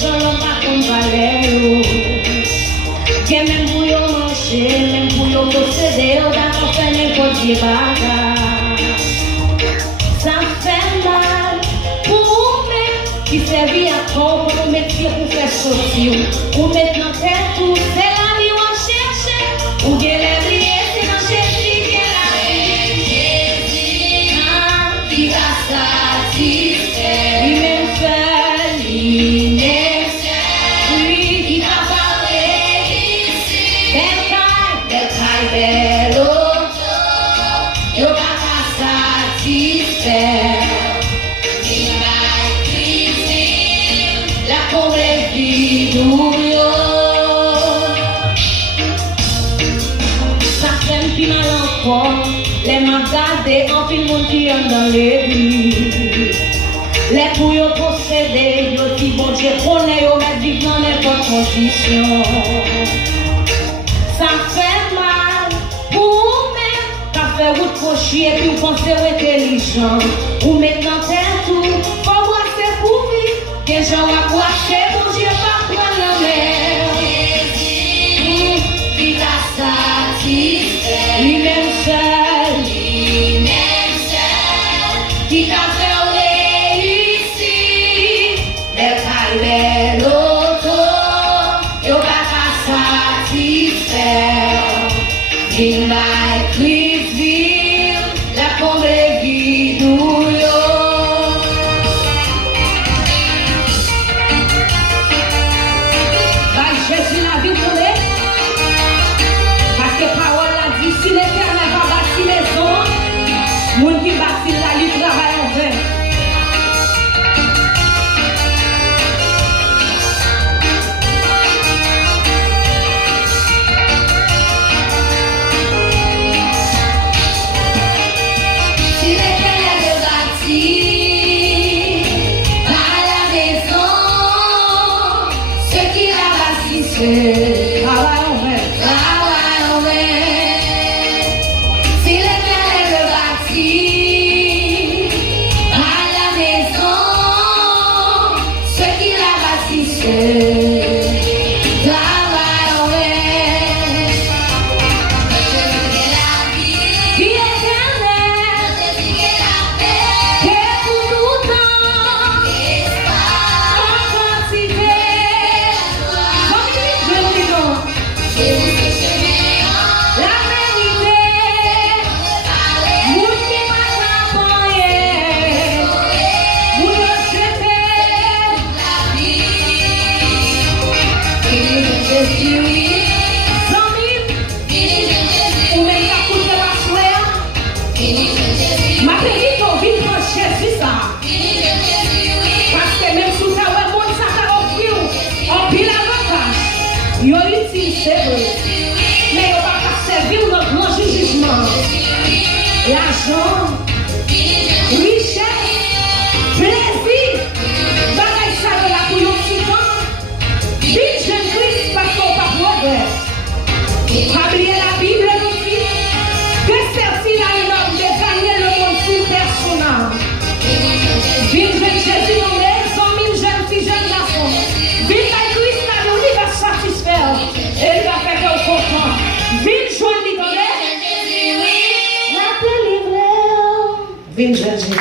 gens l'ont pas comme valeur. Que même pour yo manger, même pour yo posséder, on a fait n'importe quel bagage. Ça fait mal pour nous-mêmes qui servent à corps pour nous mettre pour faire sortir. Pour mettre dans tête tout, c'est la vie on cherche. Ou bien les briller, c'est dans Jésus qui est la vie. Jésus, qui va satisfaire. Lui-même seul, lui-même seul. Lui qui va parler ici. Belle caille, l'auto. Yo va satisfaire. La pauvre vie nous. Ça fait un petit mal encore. Les magasins en pile monde qui entrent dans l'église. Les pour yo posséder, yo dit bon Dieu connaît yo mettre vivre dans n'importe condition. Ça fait mal pour vous-même. Ça fait route pour chier puis vous pensez intelligent. Vous mettez dans tête tout, faut voir c'est pour vivre. Que j'en ai croisé, bon Dieu va prendre la mer. Il va satisfaire. Lui-même seul, qui t'a fait réussir. Belle caille, belle auto, yo va satisfaire. In my Christville, la pauvre vie nous. Jésus la vie pour les. Parce que parole a dit, si l'Éternel va bâtir maison, moun qui bâtit la lui travaille en vain. Si l'Éternel bâtit par la maison, ceux qui la bâtissent travaillent en vain. Si l'Éternel bâtit par la maison, ceux qui la bâtissent travaillent en vain. Qui éternel, que pour tout temps, en quantité. La vérité, moun qui m'a accompagné, moun yo jeté la vie. Jésus, oui, zami, ou même ta couche la souhait. Ma petite vie pour Jésus ça. Parce que même sous ta ouais, moun ça t'a offert, en pile avantage. Yo utilise c'est vrai. Mais on va pas servir notre grand jugement. L'argent, richesse, plaisir, bagaille ça de la pour petit temps. Vite jeune Christ parce qu'on va progrès. Oubliez la Bible nous dit que celle-ci a une homme de gagner le monde sous personnel. Vite jeune Jésus nous met 100 000 jeunes filles, jeunes garçons. Vite à Christ là, nous il va satisfaire. Et il va faire que vous content. Vite joindre les gars. La délivrée. Vive Jésus.